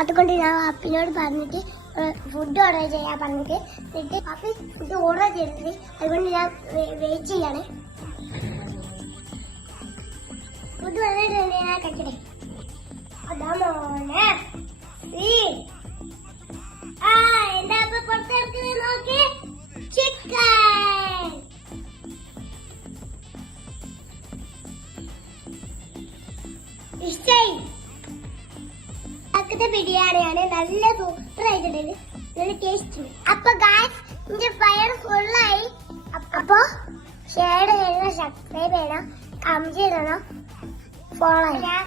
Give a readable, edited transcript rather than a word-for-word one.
അതുകൊണ്ട് ഞാൻ അപ്പിനോട് പറഞ്ഞിട്ട് ഫുഡ് ഓർഡർ ചെയ്യാൻ പറഞ്ഞിട്ട് എന്നിട്ട് അപ്പി ഫുഡ് ഓർഡർ ചെയ്തിട്ട് അതുകൊണ്ട് ഞാൻ വെയിറ്റ് ചെയ്യാണ്. ഫുഡ് വന്നിട്ട് ഞാൻ കഴിക്കട്ടെ. അതാ മോനെ എന്താ ഇപ്പൊ പുറത്തേക്ക് നോക്കി ചിക്കൻ ഇഷ്ടായി. ബിരിയാണിയാണ്, നല്ല സൂപ്പർ ആയിട്ടുണ്ട്, നല്ല ടേസ്റ്റ്. അപ്പൊ ഗായ്സ് എന്റെ ഫയർ ഫുള്ളായി. അപ്പൊ ഷെയർ ചെയ്യണം, സബ്സ്ക്രൈബ് ചെയ്യണം, കമന്റ് ചെയ്യണം, ഫോളോ ചെയ്യണം.